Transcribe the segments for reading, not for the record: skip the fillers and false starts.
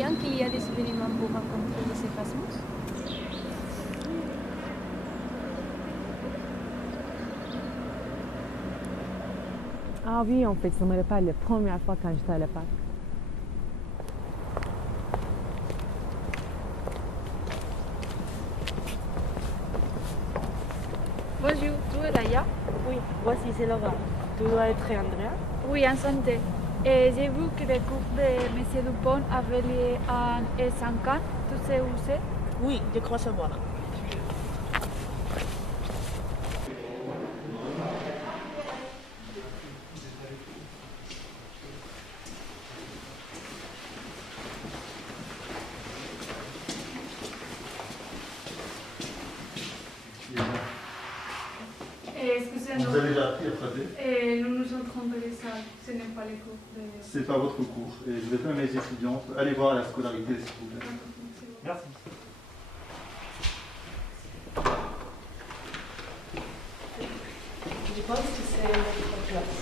bien qu'il y a des événements pour rencontrer les Erasmus. Ah oui, en fait, ça me rappelle la première fois quand j'étais à la Pâques. Bonjour, tu es Laïa? Oui, voici c'est Laura. Tu dois être Andrea. Oui, en santé. Et j'ai vu que le cours de M. Dupont avait lieu en E50. Tu sais où c'est? Oui, je crois savoir. Excusez-nous. Vous avez déjà appris à frapper? Nous nous sommes trompés de salle. Ce n'est pas les cours de... C'est pas votre cours. Et je vais pas mes étudiantes. Allez voir la scolarité, s'il vous plaît. Merci. Je pense que c'est notre classe.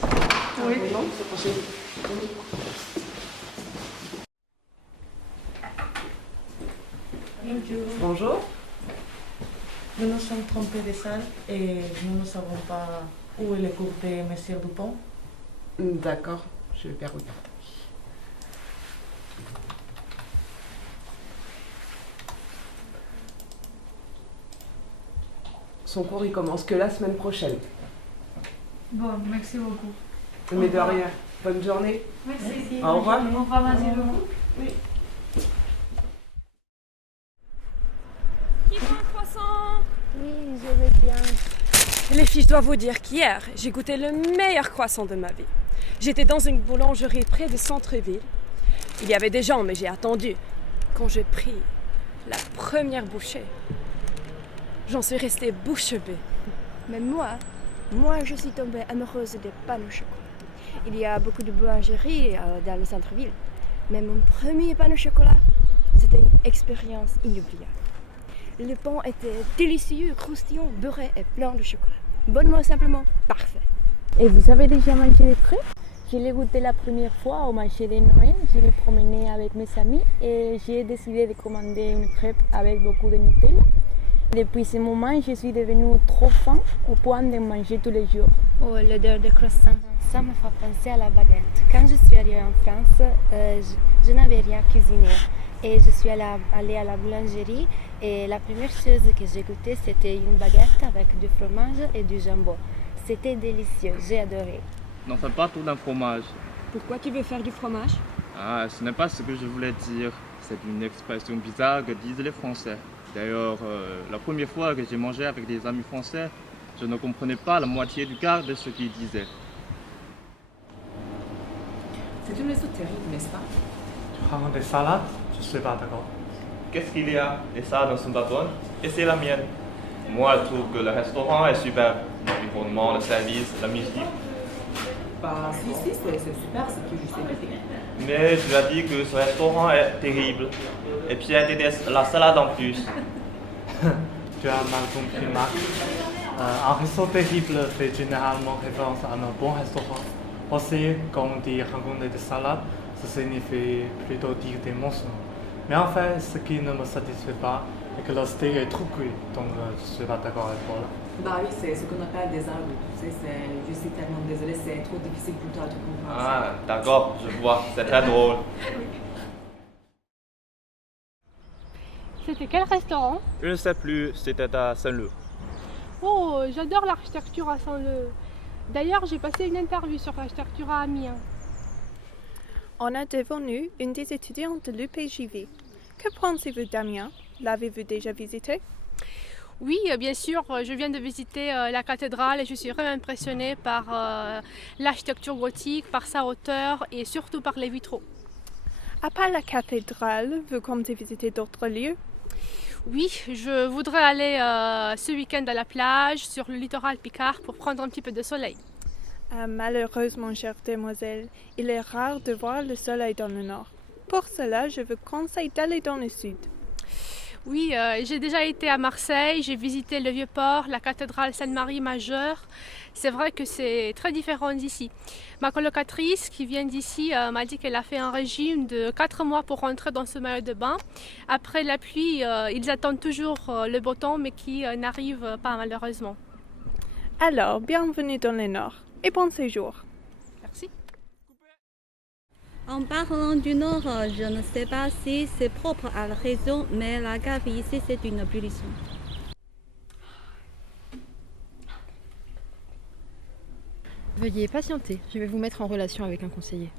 Oui. Non, c'est possible. Bonjour. Nous nous sommes trompés de salle et nous ne savons pas où est le cours de M. Dupont. D'accord, je vais regarder. Son cours il commence que la semaine prochaine. Bon, merci beaucoup. Mais de rien. Bonne journée. Merci. Au revoir. Au revoir, merci beaucoup. Oui. Qui veut un croissant? Oui, je vais bien. Les filles, je dois vous dire qu'hier, j'ai goûté le meilleur croissant de ma vie. J'étais dans une boulangerie près de centre-ville. Il y avait des gens, mais j'ai attendu. Quand j'ai pris la première bouchée, j'en suis restée bouche bée. Mais moi, je suis tombée amoureuse des pains au chocolat. Il y a beaucoup de boulangeries dans le centre-ville. Mais mon premier pain au chocolat, c'était une expérience inoubliable. Le pain était délicieux, croustillant, beurré et plein de chocolat. Bonnement simplement parfait. Et vous avez déjà mangé des crêpes? Je l'ai goûté la première fois au marché de Noël. Je me promenais avec mes amis et j'ai décidé de commander une crêpe avec beaucoup de Nutella. Depuis ce moment, je suis devenue trop faim au point de manger tous les jours. Oh, l'odeur de croissant, ça me fait penser à la baguette. Quand je suis arrivée en France, je n'avais rien cuisiné. Et je suis allée à la boulangerie et la première chose que j'ai goûtée, c'était une baguette avec du fromage et du jambon. C'était délicieux, j'ai adoré. N'en fais pas tout d'un fromage. Pourquoi tu veux faire du fromage? Ah, ce n'est pas ce que je voulais dire. C'est une expression bizarre que disent les Français. D'ailleurs, la première fois que j'ai mangé avec des amis français, je ne comprenais pas la moitié du quart de ce qu'ils disaient. C'est une leçon terrible, n'est-ce pas? Tu prends des salades? Je suis pas d'accord. Qu'est-ce qu'il y a? Les salades ne sont pas bonnes et c'est la mienne. Moi, je trouve que le restaurant est super. L'environnement, le service, la musique. Bah, si, c'est super, c'est que je sais l'été. Mais tu as dit que ce restaurant est terrible. Et puis, il y a la salade en plus. Tu as mal compris, Marc. Un restaurant terrible fait généralement référence à un bon restaurant. Aussi, quand on dit rencontrer des salades, ça signifie plutôt dire des mensonges. Mais en fait, ce qui ne me satisfait pas est que le steak est trop cuit, donc je ne suis pas d'accord avec toi là. Bah oui, c'est ce qu'on appelle des arbres. Tu sais, je suis tellement désolée, c'est trop difficile pour toi de comprendre. Ah, d'accord, je vois, c'est très drôle. C'était quel restaurant? Je ne sais plus, c'était à Saint-Leu. Oh, j'adore l'architecture à Saint-Leu. D'ailleurs, j'ai passé une interview sur l'architecture à Amiens. On est devenu une des étudiantes de l'UPJV. Que pensez-vous d'Amiens? L'avez-vous déjà visité? Oui, bien sûr, je viens de visiter la cathédrale et je suis vraiment impressionnée par l'architecture gothique, par sa hauteur et surtout par les vitraux. À part la cathédrale, vous comptez visiter d'autres lieux? Oui, je voudrais aller ce week-end à la plage, sur le littoral Picard, pour prendre un petit peu de soleil. Malheureusement, chère demoiselle, il est rare de voir le soleil dans le nord. Pour cela, je vous conseille d'aller dans le sud. Oui, j'ai déjà été à Marseille, j'ai visité le Vieux-Port, la cathédrale Sainte-Marie Majeure. c'est vrai que c'est très différent d'ici. Ma colocatrice qui vient d'ici m'a dit qu'elle a fait un régime de 4 mois pour rentrer dans ce maillot de bain. Après la pluie, ils attendent toujours le beau temps, mais qui n'arrive pas malheureusement. Alors, bienvenue dans le Nord et bon séjour. Merci. En parlant du Nord, je ne sais pas si c'est propre à la région, mais la cave ici, c'est une pollution. Veuillez patienter, je vais vous mettre en relation avec un conseiller.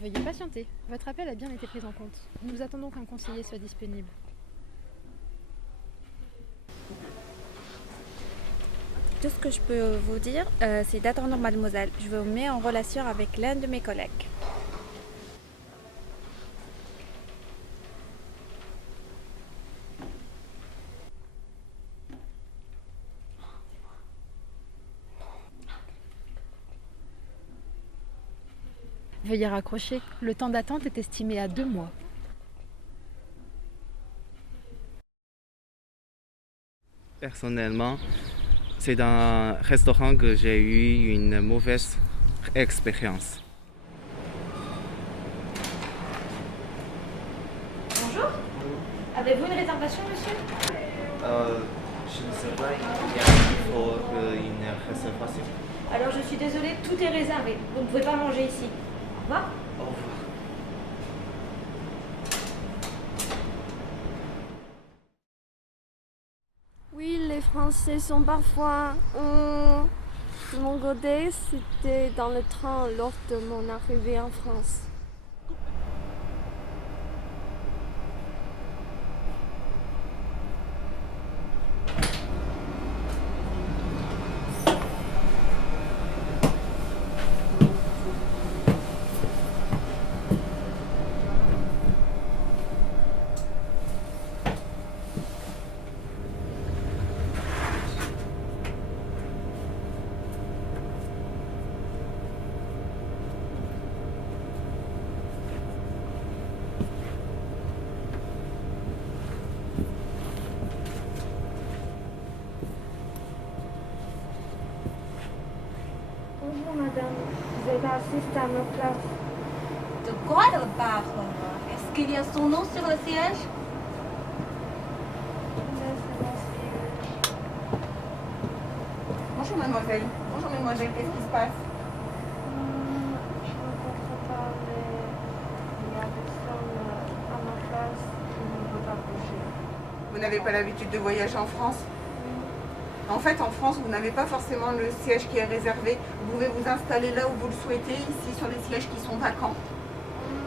Veuillez patienter, votre appel a bien été pris en compte. Nous attendons qu'un conseiller soit disponible. Tout ce que je peux vous dire, c'est d'attendre mademoiselle. Je vous mets en relation avec l'un de mes collègues. Veuillez raccrocher, le temps d'attente est estimé à 2 mois. Personnellement, c'est dans un restaurant que j'ai eu une mauvaise expérience. Bonjour. Avez-vous une réservation, monsieur? Je ne sais pas, il faut une réservation. Alors je suis désolée, tout est réservé. Vous ne pouvez pas manger ici. Au revoir. Au revoir. Oui, les Français sont parfois... De mon côté, c'était dans le train lors de mon arrivée en France. Bonjour madame, vous êtes assise à ma place. De quoi elle parle? Est-ce qu'il y a son nom sur le siège? Bonjour mademoiselle. Bonjour mademoiselle, qu'est-ce qui se passe? Je ne comprends pas, mais il y a personne à ma place qui ne veut pas bouger. Vous n'avez pas l'habitude de voyager en France? En fait, en France, vous n'avez pas forcément le siège qui est réservé. Vous pouvez vous installer là où vous le souhaitez, ici sur les sièges qui sont vacants.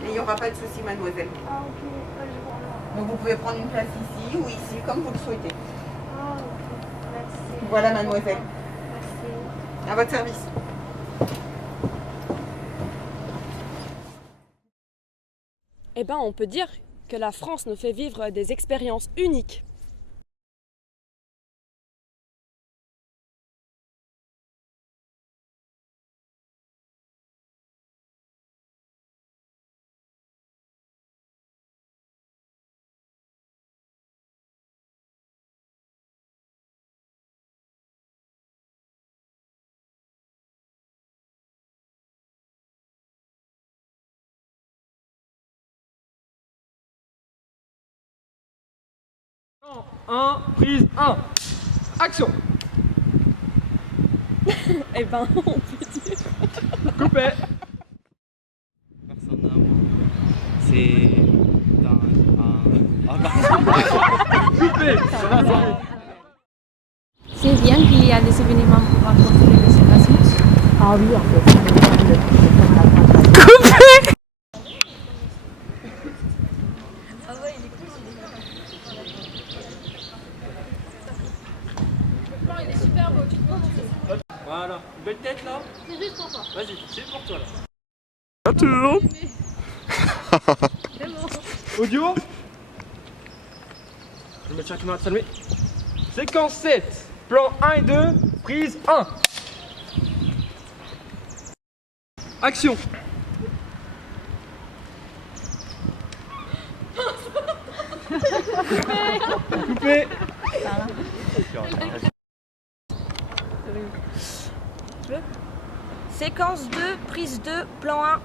Et il n'y aura pas de souci, mademoiselle. Ah ok, je vois là. Donc vous pouvez prendre une place ici ou ici, comme vous le souhaitez. Ah ok, merci. Voilà, mademoiselle. Merci. À votre service. Eh ben, on peut dire que la France nous fait vivre des expériences uniques. Prise 1. Action. Eh ben, on peut dire. Coupé. Personnellement, c'est dans Coupé. C'est bien qu'il y a des événements pour rencontrer les Erasmus. Ah oui, en fait. Voilà, une belle tête là. C'est juste pour toi. Vas-y, c'est pour toi là. Retour. C'est bon. Audio. Je me tiens qui m'a salué. Séquence 7. Plan 1 et 2. Prise 1. Action. Coupé. Séquence 2, prise 2, plan 1.